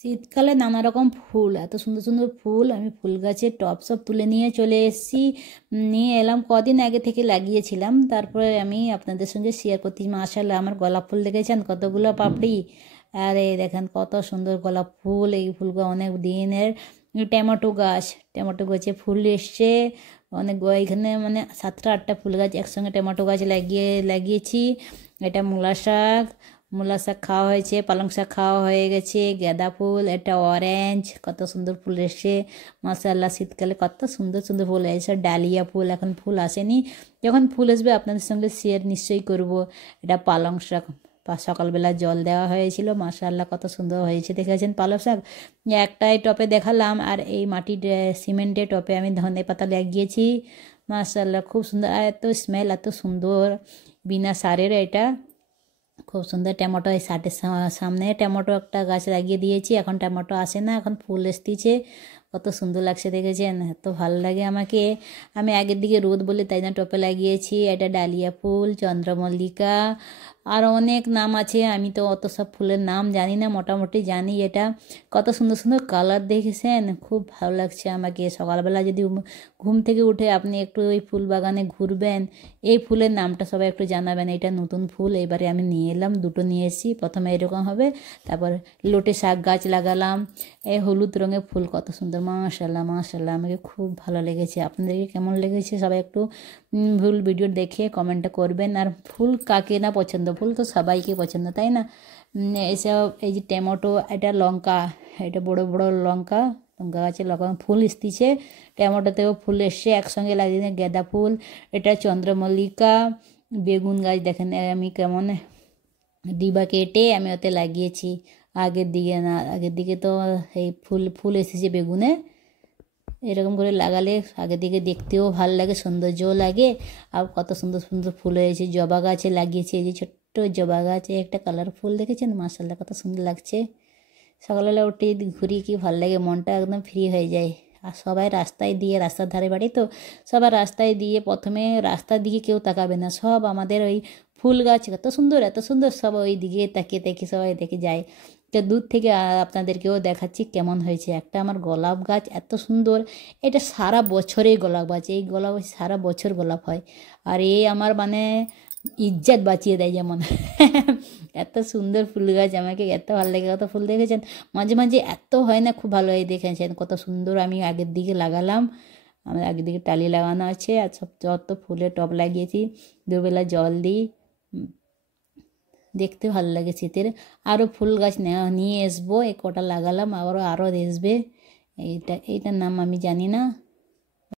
শীতকালে নানা রকম ফুল, এত সুন্দর সুন্দর ফুল, আমি ফুল গাছের টব সব তুলে নিয়ে চলে এসেছি। নিয়ে এলাম, কদিন আগে থেকে লাগিয়েছিলাম। তারপরে আমি আপনাদের সঙ্গে শেয়ার করছি। মাশাআল্লাহ, আমার গোলাপ ফুল দেখেছেন কতগুলো পাপড়ি। আর এই দেখেন কত সুন্দর গোলাপ ফুল। এই ফুলগুলো অনেক দিনের। টমেটো গাছ, টমেটো গাছে ফুল এসছে অনেক। এখানে মানে 7টা 8টা ফুল গাছ একসঙ্গে টমেটো গাছ লাগিয়েছি। এটা মূলা শাক, মূলা শাক খাওয়া হয়েছে, পালং শাক খাওয়া হয়ে গেছে, গাঁদা ফুল, এটা অরেঞ্জ, কত সুন্দর ফুল এসছে। মাশাআল্লাহ, শীতকালে কত সুন্দর সুন্দর ফুল এসে। ডালিয়া ফুল, এখন ফুল আসেনি, যখন ফুল আসবে আপনাদের সঙ্গে শেয়ার নিশ্চয়ই করব। এটা পালং শাক, সকালবেলা জল দেওয়া হয়েছিল, মাশাআল্লাহ কত সুন্দর হয়েছে দেখেছেন পালং শাক। একটাই টপে দেখালাম, আর এই মাটির সিমেন্টের টপে আমি ধনে পাতা লাগিয়েছি। মাশাআল্লাহ খুব সুন্দর, আর এত স্মেল, এত সুন্দর, বিনা সারের। এটা খুব সুন্দর টমেটো। এই সামনে টমেটো একটা গাছ লাগিয়ে দিয়েছি, এখন টমেটো আসে না, এখন ফুল এসতেছে। কত সুন্দর লাগছে দেখেছেন, এত ভালো লাগে আমাকে। আমি আগের দিকে রোদ বলে তাই জন্য টপে লাগিয়েছি। এটা ডালিয়া ফুল, চন্দ্রমল্লিকা, আর অনেক নাম আছে, আমি তো অত সব ফুলের নাম জানি না, মোটামুটি জানি। এটা কত সুন্দর সুন্দর কালার দেখেছেন, খুব ভালো লাগছে আমাকে। সকালবেলা যদি ঘুম থেকে উঠে আপনি একটু ওই ফুল বাগানে ঘুরবেন, এই ফুলের নামটা সবাই একটু জানাবেন। এটা নতুন ফুল, এবারে আমি নিয়ে এলাম, দুটো নিয়ে এসেছি। প্রথমে এরকম হবে, তারপর লোটে শাক গাছ লাগালাম। এই হলুদ রঙের ফুল কত সুন্দর, মাশাআল্লাহ মাশাআল্লাহ, আমাকে খুব ভালো লেগেছে। আপনাদেরকে কেমন লেগেছে সবাই একটু ফুল ভিডিও দেখে কমেন্টটা করবেন। আর ফুল কাকে না পছন্দ, ফুল তো সবাইকে পছন্দ, তাই না? এসব এই যে টমেটো, এটা লঙ্কা, এটা বড় বড় লঙ্কা, লঙ্কা গাছে লঙ্কা ফুল এসতেছে। টমেটোতেও ফুল এসছে একসঙ্গে লাগিয়ে। গাঁদা ফুল, এটা চন্দ্রমল্লিকা, বেগুন গাছ দেখেন আমি কেমন ডিবা কেটে আমি ওতে লাগিয়েছি। আগের দিকে না, আগের দিকে তো এই ফুল ফুল এসেছে বেগুনে। এরকম করে লাগালে আগের দিকে দেখতেও ভালো লাগে, সৌন্দর্যও লাগে। আর কত সুন্দর সুন্দর ফুল হয়েছে। জবা গাছে লাগিয়েছি, এই যে ছোট্ট জবা গাছে একটা কালার ফুল দেখেছেন, মাশাআল্লাহ কত সুন্দর লাগছে। সকালবেলা উঠে যদি ঘুরি কি ভালো লাগে, মনটা একদম ফ্রি হয়ে যায়। আর সবাই রাস্তায় দিয়ে, রাস্তার ধারে বাড়ি তো, সবাই রাস্তায় দিয়ে, প্রথমে রাস্তার দিকে কেউ তাকাবে না, সব আমাদের ওই ফুল গাছ এত সুন্দর এত সুন্দর, সব ওই দিকে তাকিয়ে তাকিয়ে সবাই দেখে যায়। তো দূর থেকে আপনাদেরকেও দেখাচ্ছি কেমন হয়েছে। একটা আমার গোলাপ গাছ এত সুন্দর, এটা সারা বছরেই গোলাপ গাছ, এই গোলাপ সারা বছর গোলাপ হয়। আর এই আমার মানে ইজ্জত বাঁচিয়ে দেয় যেমন। এত সুন্দর ফুল গাছ, আমাকে এত ভালো লাগে। কত ফুল দেখেছেন, মাঝে মাঝে এত হয় না, খুব ভালো হয় দেখেছেন কত সুন্দর। আমি আগের দিকে লাগালাম, আমার আগের দিকে টালি লাগানো আছে, আর সব যত ফুলের টব লাগিয়েছি, দুবেলা জল দিই। দেখতে ভালো লাগে শীতের। আরও ফুল গাছ নিয়ে আসবো, এই কটা লাগালাম, আরও আসবে। এইটার নাম আমি জানি না।